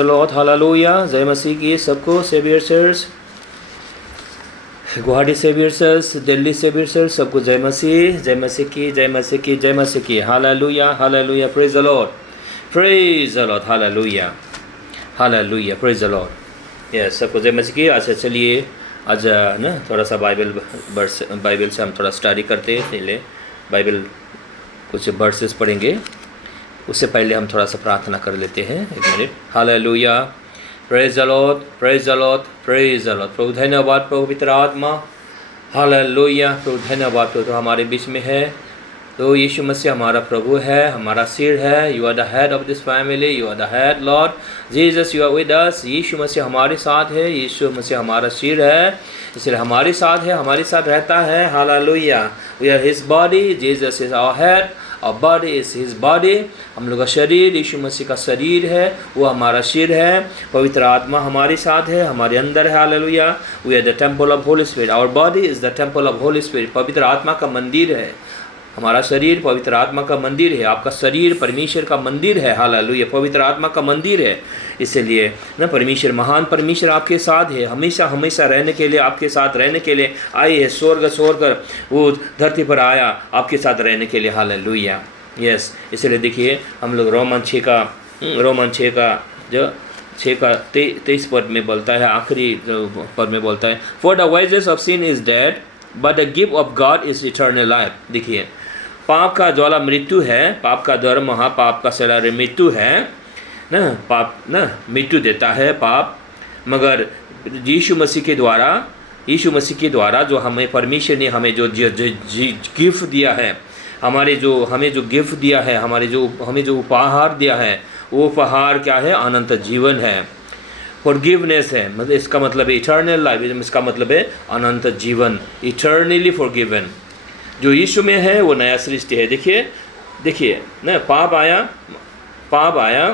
Lord hallelujah. जय मसीह की सबको। Saviour sirs, Guwahati saviour sirs, Delhi saviour sirs, सबको जय मसीह, जय मसीह की, जय मसीह की, जय मसीह की। Hallelujah hallelujah, praise the lord, praise the Lord, hallelujah hallelujah, praise the Lord. Yes, सबको जय मसीह की। अच्छा चलिए आज ना थोड़ा सा बाइबल से हम थोड़ा स्टडी करते हैं। पहले बाइबल कुछ वर्सेस पढ़ेंगे, उससे पहले हम थोड़ा सा प्रार्थना कर लेते हैं। एक minute. Hallelujah, praise the lord, praise the lord, praise the lord. प्रभु धन्यवाद, प्रभु पवित्र आत्मा। हालेलुया, प्रभु धन्यवाद, तो हमारे बीच में है। तो यीशु मसीह हमारा प्रभु है, हमारा सिर है। You are the head of this family, you are the head lord Jesus, you are with us. यीशु मसीह हमारे साथ है, यीशु मसीह हमारा सिर है, इसलिए हमारे साथ है, हमारे साथ रहता है। Hallelujah, we are his body, Jesus is our head, और बॉडी इज हिज बॉडी। हम लोग का शरीर यीशु मसीह का शरीर है, वो हमारा सिर है। पवित्र आत्मा हमारे साथ है, हमारे अंदर है। Hallelujah, we are the temple of Holy Spirit, our body is the temple of Holy Spirit. पवित्र आत्मा का मंदिर है हमारा शरीर, पवित्र आत्मा का मंदिर है। आपका शरीर परमेश्वर का मंदिर है। हालेलुया, पवित्र आत्मा का मंदिर है। इसलिए ना परमेश्वर, महान परमेश्वर आपके साथ है, हमेशा हमेशा रहने के लिए, आपके साथ रहने के लिए आए है। स्वर्ग छोड़कर वो धरती पर आया आपके साथ रहने के लिए। Hallelujah, yes. इसलिए देखिए हम लोग रोमन 6 का जो 6 का 23 पद में बोलता है, आखिरी पद में बोलता है, for the wages of sin is dead but the gift of God is eternal life. देखिए, पाप का ज्वाला मृत्यु है, पाप का दर महापाप का सैलारी मृत्यु है ना। पाप ना मृत्यु देता है पाप, मगर यीशु मसीह के द्वारा जो हमें परमेश्वर ने हमें जो गिफ्ट दिया है, हमें जो गिफ्ट दिया है, हमें जो उपहार दिया है, वो उपहार क्या है? अनंत जीवन है, फॉरगिवनेस है। मतलब इसका मतलब है इटर्नल लाइफ, इसका मतलब है अनंत जीवन, इटर्नली फॉरगिवन। जो यीशु में है वो नया सृष्टि है। देखिए ना, पाप आया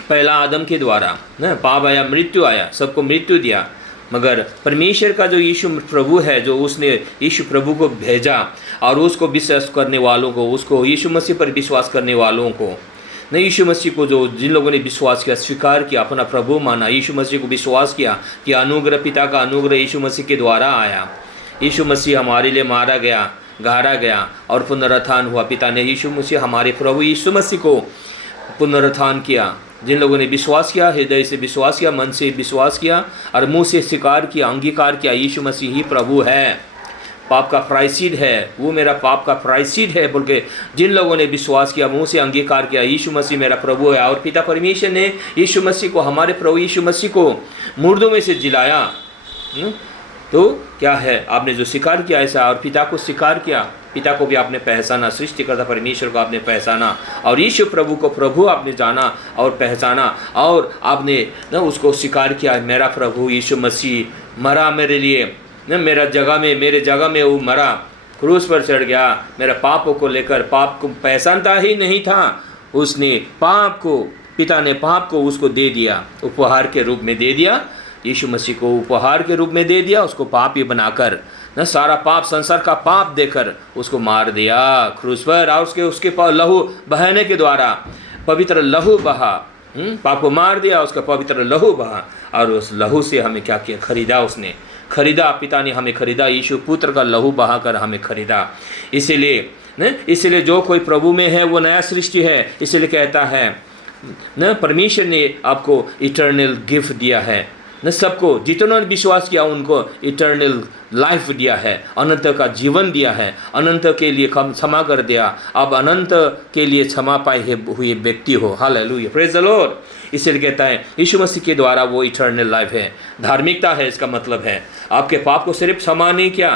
पहला आदम के द्वारा ना, पाप आया, मृत्यु आया, सबको मृत्यु दिया। मगर परमेश्वर का जो यीशु प्रभु है, जो उसने यीशु प्रभु को भेजा और उसको विश्वास करने वालों को, उसको यीशु मसीह पर विश्वास करने वालों को न, यीशु मसीह को जो जिन लोगों ने विश्वास किया, स्वीकार किया, अपना प्रभु माना, यीशु मसीह को विश्वास किया कि अनुग्रह, पिता का अनुग्रह यीशु मसीह के द्वारा आया। यीशु मसीह हमारे लिए मारा गया, गाड़ा गया और पुनरुत्थान हुआ। पिता ने यीशु मसीह, हमारे प्रभु यीशु मसीह को पुनरुत्थान किया। जिन लोगों ने विश्वास किया, हृदय से विश्वास किया, मन से विश्वास किया और मुंह से स्वीकार किया, अंगीकार किया, यीशु मसीह ही प्रभु है, पाप का प्रायश्चित है, वो मेरा पाप का प्रायश्चित है बोल के जिन लोगों ने विश्वास किया, मुंह से अंगीकार किया, यीशु मसीह मेरा प्रभु है। और पिता परमेश्वर ने यीशु मसीह को, हमारे प्रभु यीशु मसीह को मुर्दों में से जिलाया। तो क्या है? आपने जो स्वीकार किया ऐसा, और पिता को स्वीकार किया, पिता को भी आपने पहचाना, सृष्टिकर्ता परमेश्वर को आपने पहचाना, और यीशु प्रभु को प्रभु आपने जाना और पहचाना, और आपने ना उसको स्वीकार किया, मेरा प्रभु यीशु मसीह मरा मेरे लिए ना, मेरे जगह में वो मरा, क्रूस पर चढ़ गया, मेरा पापों को लेकर। पाप को पहचानता ही नहीं था उसने, पाप को, पिता ने पाप को उसको दे दिया, उपहार के रूप में दे दिया, यीशु मसीह को उपहार के रूप में दे दिया, उसको पापी बनाकर न, सारा पाप, संसार का पाप देकर उसको मार दिया क्रूस पर। और उसके लहू बहाने के द्वारा, पवित्र लहू बहा, पाप को मार दिया, उसका पवित्र लहू बहा, और उस लहू से हमें क्या किया? खरीदा, उसने खरीदा, पिता ने हमें खरीदा, यीशु पुत्र का लहू बहा कर हमें खरीदा। इसीलिए जो कोई प्रभु में है वो नया सृष्टि है। इसलिए कहता है न, परमेश्वर ने आपको इटर्नल गिफ्ट दिया है न, सबको जितनों ने विश्वास किया उनको इटर्नल लाइफ दिया है, अनंत का जीवन दिया है, अनंत के लिए क्षमा कर दिया। अब अनंत के लिए क्षमा पाए हुए व्यक्ति हो। Hallelujah, praise the Lord. इसलिए कहता है यीशु मसीह के द्वारा वो इटर्नल लाइफ है, धार्मिकता है। इसका मतलब है आपके पाप को सिर्फ क्षमा नहीं किया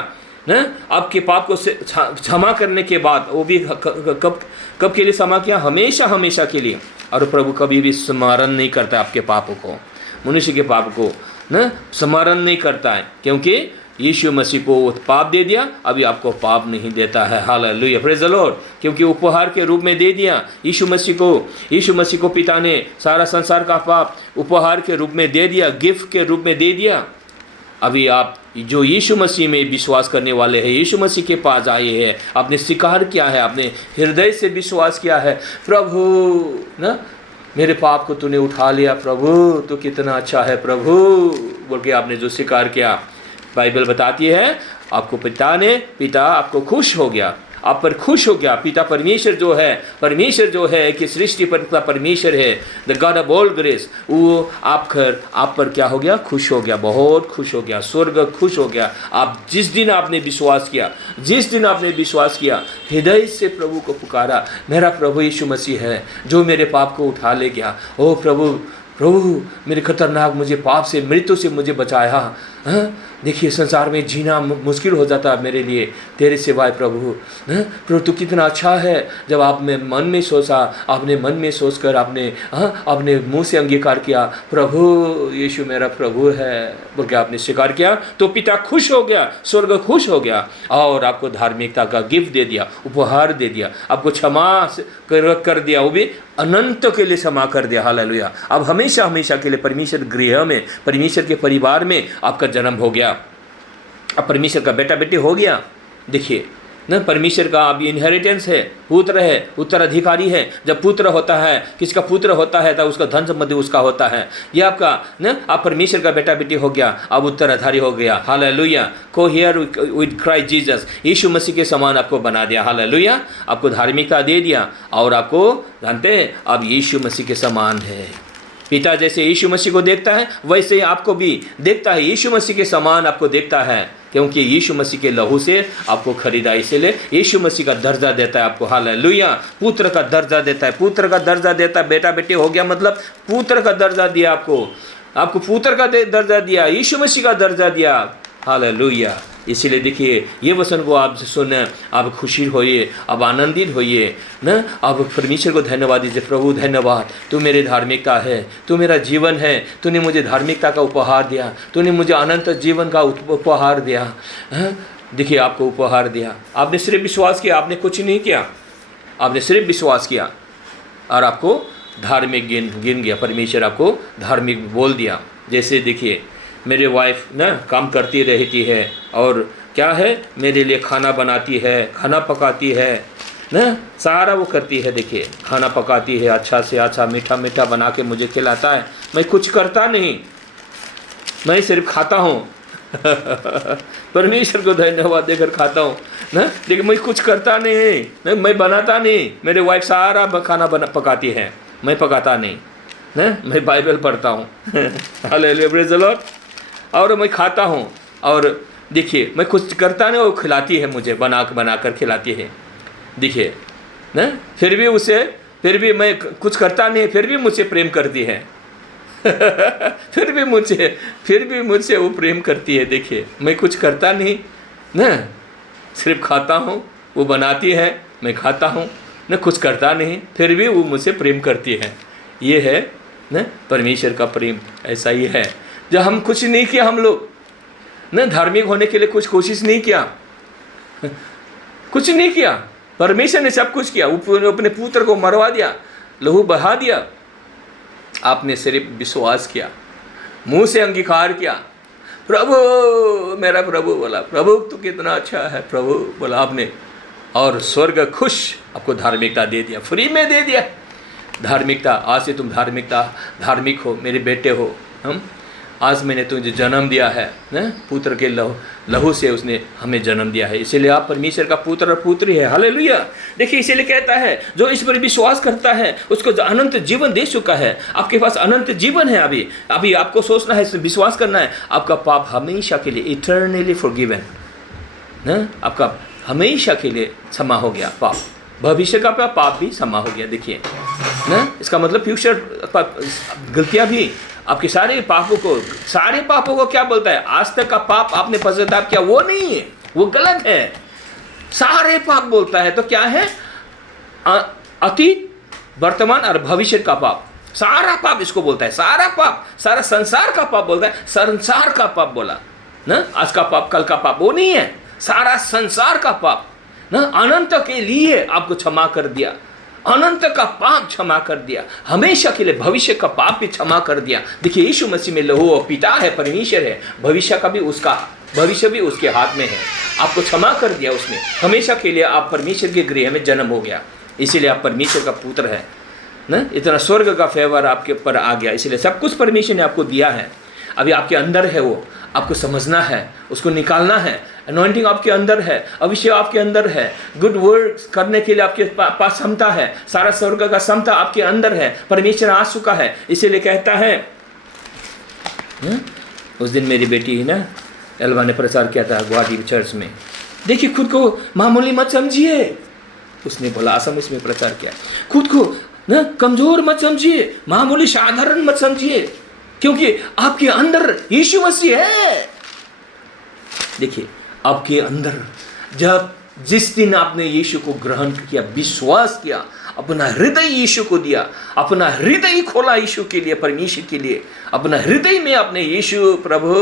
न, आपके पाप को क्षमा करने के बाद वो भी कब के लिए क्षमा किया? हमेशा हमेशा के लिए। और प्रभु कभी भी स्मरण नहीं करता आपके पापों को, मनुष्य के पाप को न स्मरण नहीं करता है, क्योंकि यीशु मसीह को पाप दे दिया, अभी आपको पाप नहीं देता है। Hallelujah, praise the Lord. क्योंकि उपहार के रूप में दे दिया यीशु मसीह को पिता ने सारा संसार का पाप उपहार के रूप में दे दिया, गिफ्ट के रूप में दे दिया। अभी आप जो यीशु मसीह में विश्वास करने वाले हैं, यीशु मसीह के पास आए हैं, आपने स्वीकार किया है, आपने हृदय से विश्वास किया है, प्रभु ना मेरे पाप को तूने उठा लिया प्रभु, तू कितना अच्छा है प्रभु बोल के आपने जो स्वीकार किया, बाइबल बताती है आपको पिता आपको खुश हो गया, आप पर खुश हो गया। पिता परमेश्वर जो है कि सृष्टि पर का परमेश्वर है, the God of all grace, वो आप पर क्या हो गया? खुश हो गया, बहुत खुश हो गया, स्वर्ग खुश हो गया। आप जिस दिन आपने विश्वास किया, हृदय से प्रभु को पुकारा, मेरा प्रभु यीशु मसीह है जो मेरे पाप को उठा ले गया। ओ प्रभु मेरे खतरनाक मुझे पाप से, मृत्यु से मुझे बचाया। देखिए संसार में जीना मुश्किल हो जाता है मेरे लिए तेरे सिवाय प्रभु। प्रभु तू कितना अच्छा है। जब आपने मन में सोचकर आपने मुंह से अंगीकार किया, प्रभु यीशु मेरा प्रभु है बोल के आपने स्वीकार किया, तो पिता खुश हो गया, स्वर्ग खुश हो गया और आपको धार्मिकता का गिफ्ट दे दिया, उपहार दे दिया, आपको क्षमा कर दिया, वो भी अनंत के लिए क्षमा कर दिया। हालेलुया। अब हमेशा हमेशा के लिए परमेश्वर गृह में, परमेश्वर के परिवार में आपका जन्म हो गया, अब परमेश्वर का बेटा बेटी हो गया। देखिए न, परमेश्वर का अब इनहेरिटेंस है, पुत्र है, उत्तराधिकारी है। जब पुत्र होता है, किसका पुत्र होता है, तब उसका धन सम्पत्ति उसका होता है। ये आपका न, आप परमेश्वर का बेटा बेटी हो गया, अब उत्तराधारी हो गया। हालेलुया। को हियर विद क्राइस्ट जीसस, यीशु मसीह के समान आपको बना दिया। हालेलुया। आपको धार्मिकता दे दिया और आपको जानते हैं अब यीशु मसीह के समान है। पिता जैसे यीशु मसीह को देखता है वैसे ही आपको भी देखता है, यीशु मसीह के समान आपको देखता है, क्योंकि यीशु मसीह के लहू से आपको खरीदा। इसलिए यीशु मसीह का दर्जा देता है आपको। हालेलुया। पुत्र का दर्जा देता है, बेटा बेटी हो गया मतलब पुत्र का दर्जा दिया आपको पुत्र का दर्जा दिया, यीशु मसीह का दर्जा दिया। हालेलुया। इसीलिए देखिए ये वचन को आप सुने, आप खुशी होइए, अब आनंदित होइए न। अब परमेश्वर को धन्यवाद दीजिए, प्रभु धन्यवाद, तू मेरे धार्मिकता है, तू मेरा जीवन है, तूने मुझे धार्मिकता का उपहार दिया, तूने मुझे अनंत जीवन का उपहार दिया। देखिए आपको उपहार दिया, आपने सिर्फ विश्वास किया, आपने कुछ नहीं किया, आपने सिर्फ विश्वास किया और आपको धार्मिक गिन गया। परमेश्वर आपको धार्मिक बोल दिया। जैसे देखिए मेरे वाइफ ना काम करती रहती है और क्या है, मेरे लिए खाना बनाती है, खाना पकाती है ना, सारा वो करती है। देखिए खाना पकाती है, अच्छा से अच्छा मीठा मीठा बना के मुझे खिलाता है। मैं कुछ करता नहीं, मैं सिर्फ खाता हूँ। परमेश्वर को धन्यवाद देकर खाता हूँ ना। लेकिन मैं कुछ करता नहीं, मैं बनाता नहीं, मेरे वाइफ सारा खाना पकाती है, मैं पकाता नहीं ना। मैं बाइबल पढ़ता हूँ। Hallelujah, praise the Lord. और मैं खाता हूँ और देखिए मैं कुछ करता नहीं, वो खिलाती है मुझे, बना कर खिलाती है। देखिए ना, फिर भी मैं कुछ करता नहीं, फिर भी मुझसे प्रेम करती है। फिर भी मुझसे वो प्रेम करती है। देखिए मैं कुछ करता नहीं ना, सिर्फ खाता हूँ, वो बनाती है, मैं खाता हूँ ना, कुछ करता नहीं, फिर भी वो मुझसे प्रेम करती है। ये है ना परमेश्वर का प्रेम, ऐसा ही है। जब हम कुछ नहीं किया, हम लोग न धार्मिक होने के लिए कुछ कोशिश नहीं किया, कुछ नहीं किया, परमेश्वर ने सब कुछ किया। अपने पुत्र को मरवा दिया, लहू बहा दिया। आपने सिर्फ विश्वास किया, मुंह से अंगीकार किया, प्रभु मेरा प्रभु बोला, प्रभु तू कितना अच्छा है प्रभु बोला आपने, और स्वर्ग खुश आपको धार्मिकता दे दिया, फ्री में दे दिया धार्मिकता। आज से तुम धार्मिक हो, मेरे बेटे हो। आज मैंने तुझे जन्म दिया है ना, पुत्र के लहू से उसने हमें जन्म दिया है। इसीलिए आप परमेश्वर का पुत्र और पुत्री है। हालेलुया। देखिए इसीलिए कहता है जो इस पर विश्वास करता है उसको अनंत जीवन दे चुका है। आपके पास अनंत जीवन है। अभी आपको सोचना है, विश्वास करना है, आपका पाप हमेशा के लिए इटर्नली फॉरगिवन ना, आपका हमेशा के लिए क्षमा हो गया। पाप भविष्य का पाप भी क्षमा हो गया। देखिए ना, इसका मतलब फ्यूचर गलतियाँ भी, आपके सारे पापों को क्या बोलता है, आज तक का पाप आपने पश्चाताप किया वो नहीं है, वो गलत है। सारे पाप बोलता है तो क्या है, अतीत, वर्तमान और भविष्य का पाप, सारा पाप इसको बोलता है। सारा पाप, सारा संसार का पाप बोलता है। संसार का पाप बोला ना, आज का पाप कल का पाप वो नहीं है, सारा संसार का पाप ना, अनंत के लिए आपको क्षमा कर दिया, अनंत का पाप क्षमा कर दिया, हमेशा के लिए भविष्य का पाप भी क्षमा कर दिया। देखिए यीशु मसीह में लहू और पिता है, परमेश्वर है, भविष्य भी उसके हाथ में है। आपको क्षमा कर दिया उसने, हमेशा के लिए आप परमेश्वर के गृह में जन्म हो गया। इसीलिए आप परमेश्वर का पुत्र है। ना, इतना स्वर्ग का फेवर आपके ऊपर आ गया। इसलिए सब कुछ परमेश्वर ने आपको दिया है, अभी आपके अंदर है, वो आपको समझना है, उसको निकालना है। अनॉइंटिंग आपके अंदर है, अभिषेक आपके अंदर है, गुड वर्क्स करने के लिए आपके पास क्षमता है, सारा स्वर्ग का क्षमता आपके अंदर है, परमेश्वर आ चुका है। इसीलिए कहता है, उस दिन मेरी बेटी ना एल्वा ने प्रचार किया था गुवाहाटी चर्च में, देखिए खुद को मामूली मत समझिए, उसने बोला असम में प्रचार किया, खुद को ना कमजोर मत समझिए, मामूली साधारण मत समझिए, क्योंकि आपके अंदर यीशु मसीह है। देखिए आपके अंदर जब जिस दिन आपने यीशु को ग्रहण किया, विश्वास किया, अपना हृदय यीशु को दिया, अपना हृदय खोला यीशु के लिए, परमेश्वर के लिए, अपना हृदय में आपने यीशु प्रभु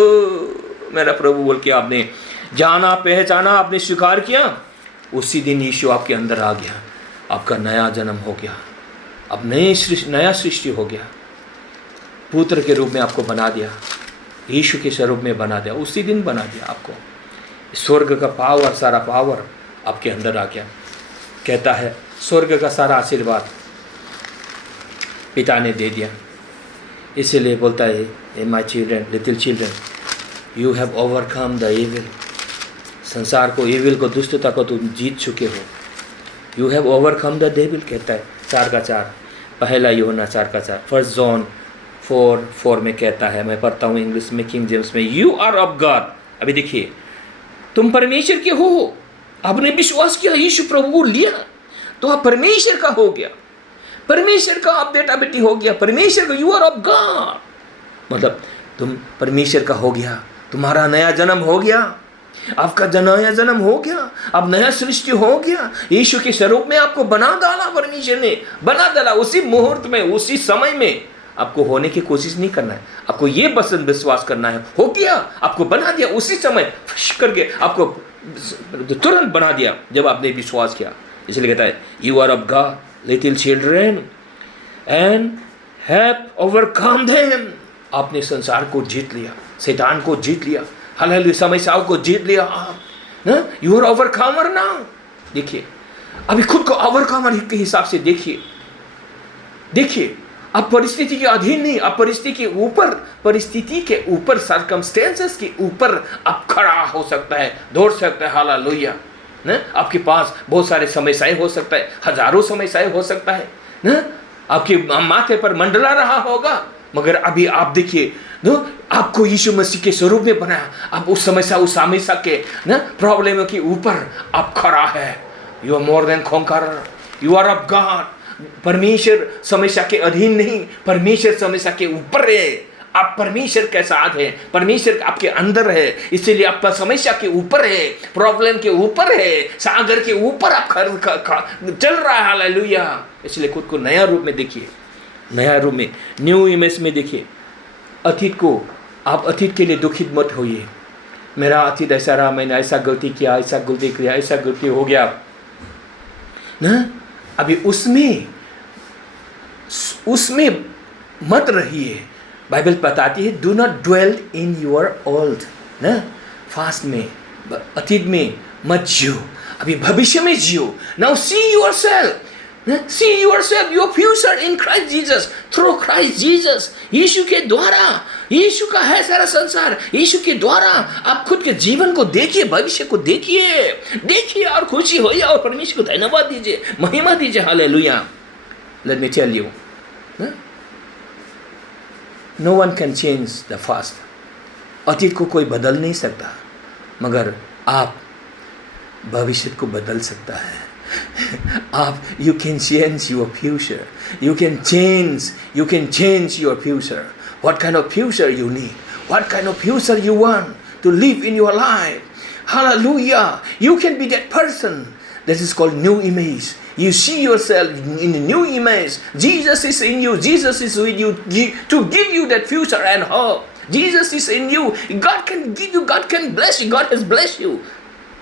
मेरा प्रभु बोल के आपने जाना, पहचाना, आपने स्वीकार किया, उसी दिन यीशु आपके अंदर आ गया, आपका नया जन्म हो गया, अब नया सृष्टि हो गया, पुत्र के रूप में आपको बना दिया, यीशु के स्वरूप में बना दिया, उसी दिन बना दिया आपको। स्वर्ग का पावर, सारा पावर आपके अंदर आ गया। कहता है स्वर्ग का सारा आशीर्वाद पिता ने दे दिया। इसीलिए बोलता है, my children, little children, you have overcome the evil. संसार को, एविल को, दुष्टता को तुम जीत चुके हो। You have overcome the devil, कहता है 4:4, पहला यूहन्ना 4:4। 1 जॉन 4:4 में कहता है, मैं पढ़ता हूँ इंग्लिश में, किंग जेम्स में, यू आर ऑफ गॉड। अभी देखिए, तुम परमेश्वर के हो, आपने विश्वास किया, यीशु प्रभु को लिया, तो आप परमेश्वर का हो गया, परमेश्वर का आप बेटा बेटी हो गया, परमेश्वर का, यू आर ऑफ गॉड, मतलब तुम परमेश्वर का हो गया, तुम्हारा नया जन्म हो गया, आपका नया जन्म हो गया, अब नया सृष्टि हो गया, यीशु के स्वरूप में आपको बना डाला, परमेश्वर ने बना डाला। उसी मुहूर्त में, उसी समय में आपको होने की कोशिश नहीं करना है, आपको ये बस विश्वास करना है, हो गया, आपको बना दिया उसी समय, करके आपको तुरंत बना दिया जब आपने विश्वास किया। इसलिए कहता है, you are of God little children and have overcome them. आपने संसार को जीत लिया, शैतान को जीत लिया, हालेलुया, समस्याओं को जीत लिया आप ना, यू आर ओवरकमर नाउ। देखिए अभी खुद को ओवरकमर के हिसाब से देखिए, देखिए आप परिस्थिति के अधीन नहीं, आप परिस्थिति के ऊपर सर्कमस्टेंसेस के ऊपर आप खड़ा हो सकता है, दौड़ सकता है, हालेलुया ना। आपके पास बहुत सारे समस्याएं हो सकता है, हजारों समस्याएं हो सकता है ना, आपके माथे पर मंडला रहा होगा, मगर अभी आप देखिए ना, आपको यीशु मसीह के स्वरूप में बनाया, आप उस समस्या, उस हमेशा के ना प्रॉब्लम के ऊपर आप खड़ा है। You are more than conqueror, you are of God. परमेश्वर समस्या के अधीन नहीं, परमेश्वर समस्या के ऊपर है, आप परमेश्वर के साथ है, परमेश्वर आपके अंदर है, इसीलिए आप समस्या के ऊपर है, प्रॉब्लम के ऊपर है, सागर के ऊपर आप चल रहा है, हालेलुया। इसलिए खुद को नया रूप में देखिए, नया रूप में, न्यू इमेज में देखिए। अतीत को, आप अतीत के लिए दुखित मत होइए, मेरा अतीत ऐसा रहा, मैंने ऐसा गलती किया, ऐसा गलती किया, ऐसा गलती हो गया ना, अभी उसमें मत रहिए। बाइबल बताती है, do not dwell in your old ना, फास्ट में, अतीत में मत जियो, अभी भविष्य में जियो। Now see yourself, see yourself, your future in Christ Jesus, through Christ Jesus। यीशु के द्वारा, यीशु का है सारा संसार, यीशु के द्वारा आप खुद के जीवन को देखिए, भविष्य को देखिए, देखिए और खुशी होइए और परमेश्वर को धन्यवाद दीजिए, महिमा दीजिए, hallelujah. Let me tell you, no one can change the past। अतीत को कोई बदल नहीं सकता, मगर आप भविष्य को बदल सकता है। आप, you can change your future, you can change your future। What kind of future you need, what kind of future you want to live in your life, hallelujah। You can be that person, that is called new image। You see yourself in the new image, Jesus is in you, Jesus is with you to give you that future and hope। Jesus is in you, God can give you, God can bless you, God has blessed you,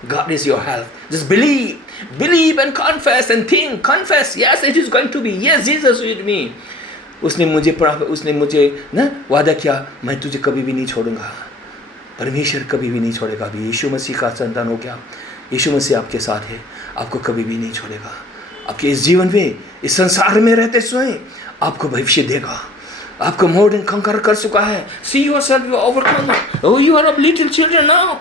God is your help। Just believe and confess and think, confess, yes it is going to be, yes Jesus with me। उसने मुझे ना वादा किया, मैं तुझे कभी भी नहीं छोड़ूंगा, परमेश्वर कभी भी नहीं छोड़ेगा। अभी यीशु मसीह का संतान हो गया, यीशु मसीह आपके साथ है, आपको कभी भी नहीं छोड़ेगा। आपके इस जीवन में, इस संसार में रहते समय आपको भविष्य देगा। आपको मोर देन कंकर कर चुका है। See yourself, you overcome, oh you are a little children now,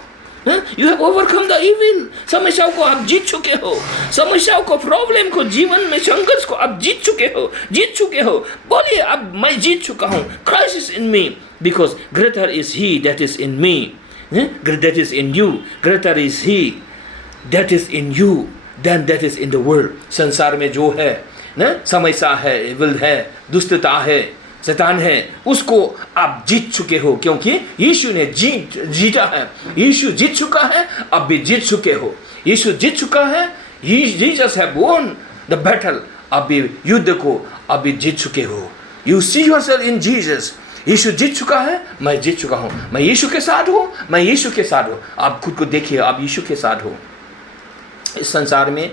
you have overcome the evil. समस्याओं को आप जीत चुके हो, समस्याओं को, प्रॉब्लम को, जीवन में संघर्ष को आप जीत चुके हो। बोलिए, अब मैं जीत चुका हूँ। Christ is in me, because greater is he that is in me, that is in you. Greater is he that is in you than that is in the world. संसार में जो है ना, समस्या है, इविल है, दुष्टता है, शैतान है, उसको आप जीत चुके हो, क्योंकि यीशु ने जीता है। यीशु जीत चुका है, अब भी जीत चुके हो। यीशु जीत चुका है, Jesus have won the battle. अब भी युद्ध को अब भी जीत चुके हो। You see yourself in Jesus. यीशु जीत चुका है, मैं जीत चुका हूँ, मैं यीशु के साथ हूँ, मैं यीशु के साथ हूँ। आप खुद को देखिए, आप यीशु के साथ हो। इस संसार में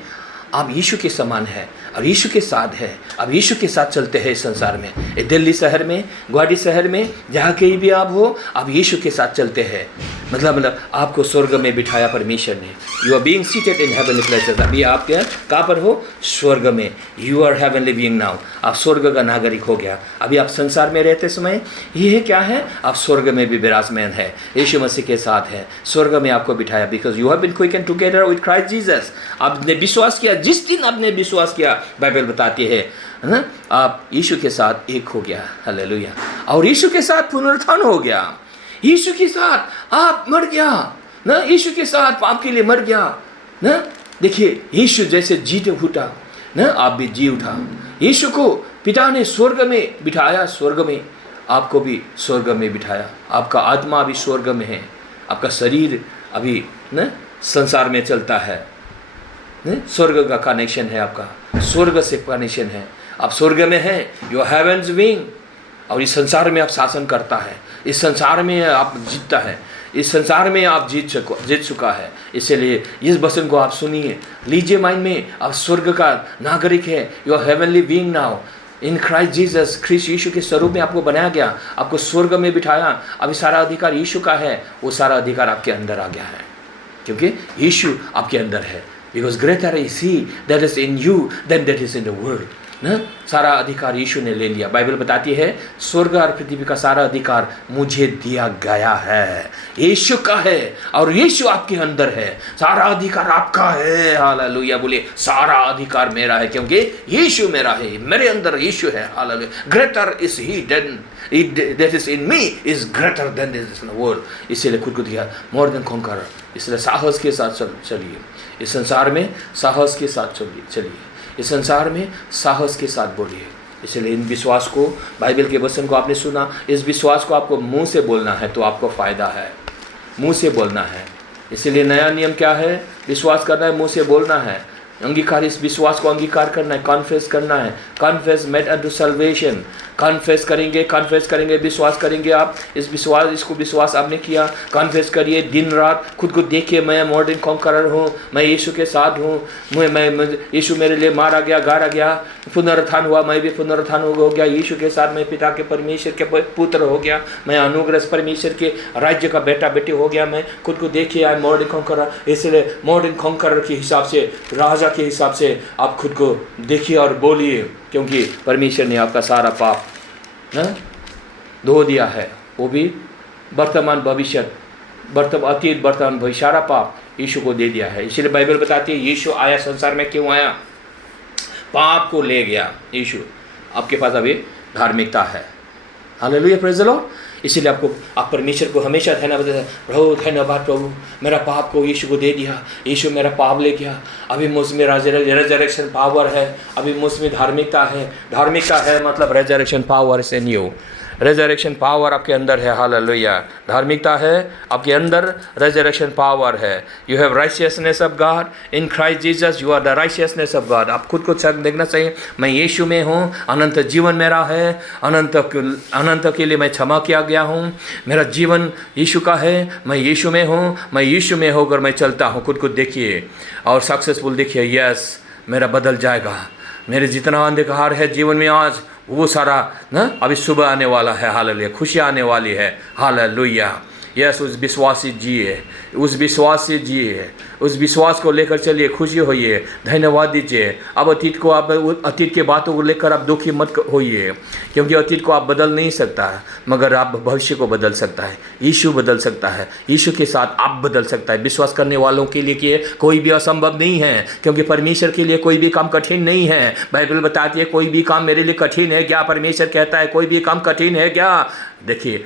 आप यीशु के समान है, अब यीशु के साथ है, अब यीशु के साथ चलते हैं इस संसार में। दिल्ली शहर में, गुवाहाटी शहर में, जहाँ कहीं भी आप हो, आप यीशु के साथ चलते हैं। मतलब आपको स्वर्ग में बिठाया परमेश्वर ने। You are being seated in heavenly places. अभी आप कहाँ पर हो? स्वर्ग में। You are heavenly being now. आप स्वर्ग का नागरिक हो गया। अभी आप संसार में रहते समय ये क्या है? आप स्वर्ग में भी विराजमान है, यीशु मसीह के साथ है। स्वर्ग में आपको बिठाया, because you have been quicken together with Christ Jesus. आपने विश्वास किया, जिस दिन आपने विश्वास किया, बाइबल बताती है ना, आप यीशु के साथ एक हो गया। हालेलुया। और यीशु के साथ पुनरुत्थान हो गया। यीशु के साथ आप मर गया ना, यीशु के साथ पाप के लिए मर गया ना। देखिए, यीशु जैसे जीते उठा ना, आप भी जी उठा। यीशु को पिता ने स्वर्ग में बिठाया, स्वर्ग में आपको भी स्वर्ग में बिठाया। आपका आत्मा अभी स्वर्ग में है, आपका शरीर अभी ना संसार में चलता है। स्वर्ग का कनेक्शन है, आपका स्वर्ग से कनेक्शन है। आप स्वर्ग में हैं, योर हेवन्स विंग। और इस संसार में आप शासन करता है, इस संसार में आप जीतता है, इस संसार में आप जीत चुका है। इसलिए इस वचन को आप सुनिए, लीजिए माइंड में। आप स्वर्ग का नागरिक है, your heavenly being now in Christ Jesus. ख्रिस्ट यीशु के स्वरूप में आपको बनाया गया, आपको स्वर्ग में बिठाया। अभी सारा अधिकार यीशु का है, वो सारा अधिकार आपके अंदर आ गया है, क्योंकि यीशु आपके अंदर है। Because greater is he that is in you than that is in the world ना। सारा अधिकार यीशु ने ले लिया। बाइबल बताती है, स्वर्ग और पृथ्वी का सारा अधिकार मुझे दिया गया है, यीशु का है, और यीशु आपके अंदर है। सारा अधिकार आपका है। हालेलुया। बोलिए, सारा अधिकार मेरा है, क्योंकि यीशु मेरा है, मेरे अंदर यीशु है। Hallelujah. Greater is he than that is in me is greater than that is in the world. इसलिए खुद को दिया मोर देन कॉन्करर। इसलिए साहस के साथ चलिए, इस संसार में साहस के साथ चलिए, इस संसार में साहस के साथ बोलिए। इसलिए इन विश्वास को, बाइबल के वचन को आपने सुना, इस विश्वास को आपको मुंह से बोलना है, तो आपको फ़ायदा है। मुंह से बोलना है। इसलिए नया नियम क्या है? विश्वास करना है, मुंह से बोलना है। अंगीकार, इस विश्वास को अंगीकार करना है, कॉन्फेस करना है। Confess made unto salvation. Confess करेंगे, विश्वास करेंगे। आप इसको विश्वास आपने किया, कॉन्फेस करिए दिन रात। खुद को देखिए, मैं मोर देन कॉन्करर हूँ, मैं यीशु के साथ हूँ। मैं यीशु मेरे लिए मारा गया, गाड़ा गया, पुनरुत्थान हुआ, मैं भी पुनरुत्थान हो गया यीशु के साथ। मैं पिता के परमेश्वर के पुत्र हो गया, मैं अनुग्रह परमेश्वर के राज्य का बेटा बेटी हो गया। मैं खुद को देखिए, I am more than conqueror. इसलिए मोर देन कॉन्करर के हिसाब से, राजा के हिसाब से आप खुद को देखिए और बोलिए, क्योंकि परमेश्वर ने आपका सारा पाप धो दिया है। वो भी वर्तमान भविष्य, अतीत वर्तमान भविष्य, सारा पाप यीशु को दे दिया है। इसलिए बाइबल बताती है, यीशु आया संसार में क्यों आया? पाप को ले गया यीशु। आपके पास अभी धार्मिकता है। Hallelujah, praise the Lord. इसीलिए आप परमेश्वर को हमेशा धन्यवाद देते हैं। प्रभु धन्यवाद प्रभु, मेरा पाप को यीशु को दे दिया, यीशु मेरा पाप ले गया। अभी मुझ में रेजरेक्शन पावर है, अभी मुझ में धार्मिकता है मतलब resurrection power is in you. Resurrection power आपके अंदर है। हालेलुया। धार्मिकता है आपके अंदर, रेजरेक्शन पावर है। You have righteousness of God in Christ Jesus, you are the righteousness of God. आप खुद को देखना चाहिए, मैं यीशु में हूँ, अनंत जीवन मेरा है, अनंत के लिए मैं क्षमा किया गया हूँ। मेरा जीवन यीशु का है, मैं यीशु में हूँ, मैं यीशु में होकर मैं चलता हूँ। खुद को देखिए और सक्सेसफुल देखिए। यस, मेरा बदल जाएगा। मेरे जितना अंधकार है जीवन में आज, वो सारा ना अभी सुबह आने वाला है। हालेलुया। खुशी आने वाली है। हालेलुया। यस, उस विश्वास से जिए, उस विश्वास से जिए, उस विश्वास को लेकर चलिए, खुशी होइए, धन्यवाद दीजिए। अब अतीत के बातों को लेकर आप दुखी मत होइए, क्योंकि अतीत को आप बदल नहीं सकता है, मगर आप भविष्य को बदल सकता है। यीशु बदल सकता है, यीशु के साथ आप बदल सकता है। विश्वास करने वालों के लिए कि कोई भी असंभव नहीं है, क्योंकि परमेश्वर के लिए कोई भी काम कठिन नहीं है। बाइबल बताती है कोई भी काम मेरे लिए कठिन है क्या? परमेश्वर कहता है कोई भी काम कठिन है क्या? देखिए,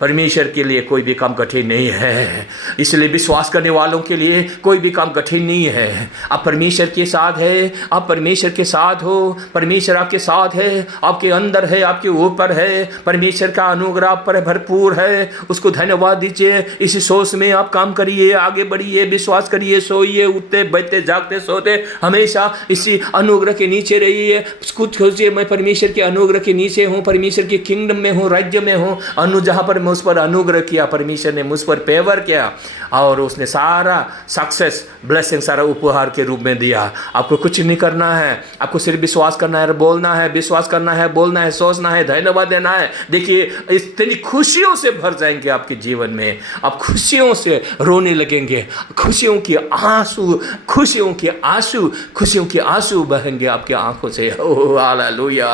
परमेश्वर के लिए कोई भी काम कठिन नहीं है, इसलिए विश्वास करने वालों के लिए कोई भी काम कठिन नहीं है। आप परमेश्वर के साथ है, आप परमेश्वर के साथ हो, परमेश्वर आपके साथ है, आपके अंदर है, आपके ऊपर है, परमेश्वर का अनुग्रह आप पर भरपूर है। उसको धन्यवाद दीजिए। इसी सोच में आप काम करिए, आगे बढ़िए, विश्वास करिए, सोइए, उठते बैठते जागते सोते हमेशा इसी अनुग्रह के नीचे रहिए। कुछ सोचिए, मैं परमेश्वर के अनुग्रह के नीचे हूँ, परमेश्वर के किंगडम में हूँ, राज्य में हूँ। जहाँ पर उस पर अनुग्रह किया, परमेश्वर ने मुझ पर फेवर किया और उसने सारा सक्सेस, ब्लेसिंग सारा उपहार के रूप में दिया। आपको कुछ नहीं करना है, आपको सिर्फ विश्वास करना है, बोलना है, विश्वास करना है, बोलना है, सोचना है, धन्यवाद देना है। देखिए, इतनी खुशियों से भर जाएंगे आपके जीवन में, आप खुशियों से रोने लगेंगे, खुशियों के आंसू, खुशियों के आंसू, खुशियों के आंसू बहेंगे आपकी आंखों से। Oh hallelujah!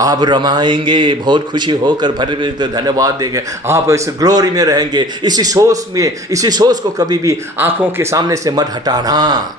आप रमाएंगे, बहुत खुशी होकर भरे धन्यवाद देंगे। आप इस ग्लोरी में रहेंगे। इसी सोच को कभी भी आंखों के सामने से मत हटाना।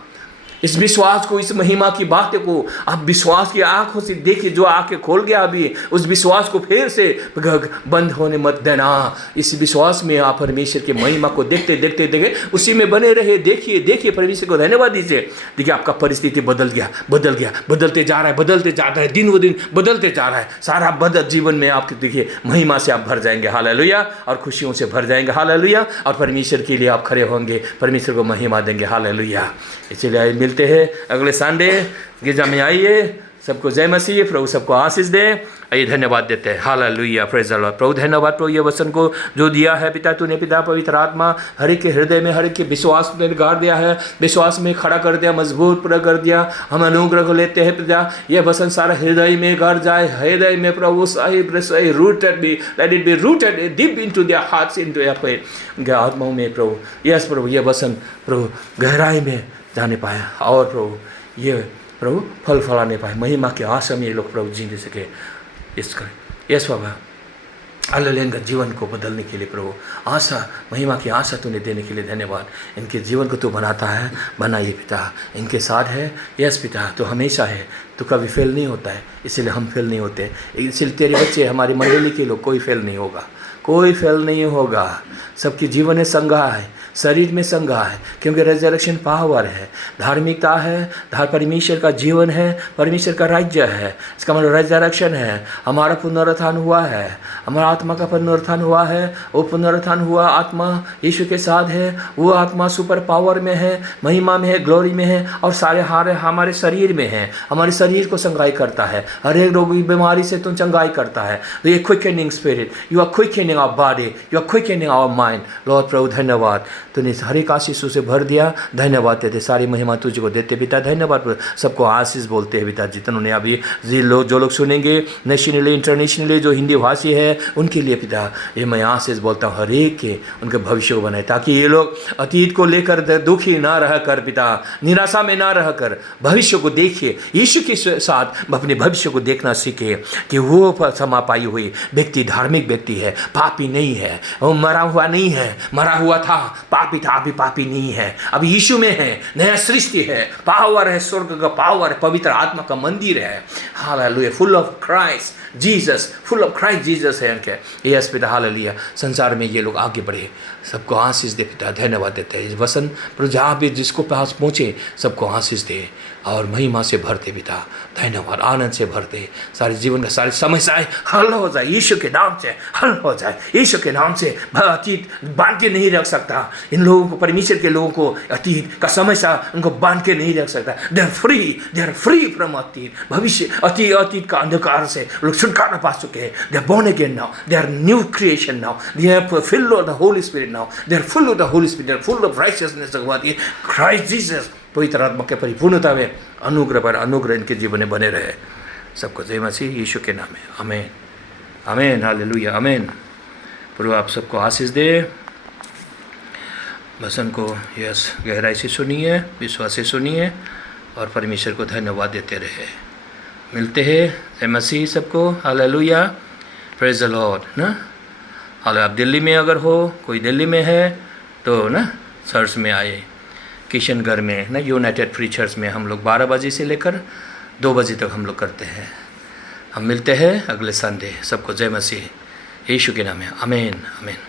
इस विश्वास को, इस महिमा की बातें को आप विश्वास की आंखों से देखिए। जो आंखें खोल गया अभी, उस विश्वास को फिर से बंद होने मत देना। इस विश्वास में आप परमेश्वर की महिमा को देखते देखते देखते उसी में बने रहे। देखिए परमेश्वर को धन्यवाद दीजिए। देखिए, आपका परिस्थिति बदल गया, बदलते जा रहा है, दिन व दिन बदलते जा रहा है। सारा बदल जीवन में आपके देखिए महिमा से आप भर जाएंगे, हालेलुया, और खुशियों से भर जाएंगे, हालेलुया, और परमेश्वर के लिए आप खड़े होंगे, परमेश्वर को महिमा देंगे, हालेलुया। इसलिए मिलते हैं अगले संडे। गिरजा में आइए। सबको जय मसीह। प्रभु सबको आशीष दे। आइए धन्यवाद देते हैं, हालेलुया, प्रेज़ द लॉर्ड। प्रभु धन्यवाद, प्रभु ये वचन को जो दिया है पिता, तूने पिता पवित्र आत्मा हर एक के हृदय में, हर एक के विश्वास में गाड़ दिया है, विश्वास में खड़ा कर दिया, मजबूत पूरा कर दिया। हम अनुग्रह को लेते हैं पिता, ये वचन सारा हृदय में गाड़ जाए, हृदय में प्रभु सही rooted be, let it be rooted deep into their hearts, into their आत्माओं में प्रभु। यस प्रभु, ये वचन प्रभु गहराई में जाने पाए और प्रभु ये प्रभु फल फलाने पाए। महिमा के आशा में ये लोग प्रभु जीने सके। इस करें यस बाबा, हालेलुया। जीवन को बदलने के लिए प्रभु आशा, महिमा की आशा तूने देने के लिए धन्यवाद। इनके जीवन को तू बनाता है, बनाइए पिता, इनके साथ है। यस पिता, तो हमेशा है, तो कभी फेल नहीं होता है, इसीलिए हम फेल नहीं होते। इसलिए तेरे बच्चे, हमारी मंडली के लोग, कोई फेल नहीं होगा, कोई फेल नहीं होगा। सबके जीवन में संघा है, शरीर में संघा है, क्योंकि रेजरेक्शन पावर है, धार्मिकता है, परमेश्वर का जीवन है, परमेश्वर का राज्य है। इसका मतलब रेजरेक्शन है, हमारा पुनरुत्थान हुआ है, हमारा आत्मा का पुनरुत्थान हुआ है। वो पुनरुत्थान हुआ आत्मा यीशु के साथ है, वो आत्मा सुपर पावर में है, महिमा में है, ग्लोरी में है, और सारे हारे हमारे शरीर में है। हमारे शरीर को संगाई करता है, हर एक रोग बीमारी से तुम संगाई करता है। तो ये quickening spirit, you are quickening our body, you are quickening our mind. Lord प्रभु धन्यवाद, तूने हर एक आशीष से भर दिया। धन्यवाद देते, सारी महिमा तुझे को देते पिता। धन्यवाद, सबको आशीष बोलते हैं पिता। जितने अभी जो लोग सुनेंगे नेशनली, इंटरनेशनली, जो हिंदी भाषी है उनके लिए पिता, ये मैं आशीष बोलता हूँ, हर एक के उनके भविष्य को बनाए, ताकि ये लोग अतीत को लेकर दुखी ना रह कर पिता, निराशा में ना रह कर भविष्य को देखिए, यीशु के साथ अपने भविष्य को देखना सीखे कि वो क्षमा पाई हुई व्यक्ति धार्मिक व्यक्ति है, पापी नहीं है, वो मरा हुआ नहीं है। मरा हुआ था, पापी था, अभी पापी नहीं है, अब यीशु में है, नया सृष्टि है, पावर है, स्वर्ग का पावर, पवित्र आत्मा का मंदिर है। Hallelujah, full of Christ Jesus, full of Christ Jesus है उनके। यस पिता, हालेलुया। संसार में ये लोग आगे बढ़े, सबको आशीष दे पिता। धन्यवाद देते हैं वसन पर, जहाँ भी जिसको पास पहुँचे सबको आशीष दे और महिमा से भरते पिता। धन्यवाद, आनंद से भरते, सारे जीवन का सारी समस्याएं हल हो जाए, यीशु के नाम से हल हो जाए। यीशु के नाम से अतीत बांध के नहीं रख सकता इन लोगों को, परमेश्वर के लोगों को अतीत का समस्या उनको बांध के नहीं रख सकता। दे आर फ्री फ्रॉम अतीत, भविष्य अतीत का अंधकार से लोग छुटकारा पा चुके हैं। They are born again now, they are new creation now, they are filled of the Holy Spirit now, they are full of the Holy Spirit, they are full of righteousness. Christ Jesus, पवित्र आत्मा के परिपूर्णता में अनुग्रह पर अनुग्रह इनके जीवन में बने रहे। सबको जय मसीह यीशु के नाम में, आमीन, आमीन, हालेलुया, आमीन। प्रभु आप सबको आशीष दे। वचन को यस गहराई से सुनिए, विश्वास से सुनिए और परमेश्वर को धन्यवाद देते रहे। मिलते हैं। जय मसीह सबको। हालेलुया, प्रेज द लॉर्ड ना। हाल आप दिल्ली में अगर हो, कोई दिल्ली में है तो ना चर्च में आए, किशनगढ़ में ना यूनाइटेड फ्री चर्च में हम लोग 12 बजे से लेकर 2 बजे तक हम लोग करते हैं। हम मिलते हैं अगले संडे। सबको जय मसीह, यीशु के नाम में आमीन आमीन।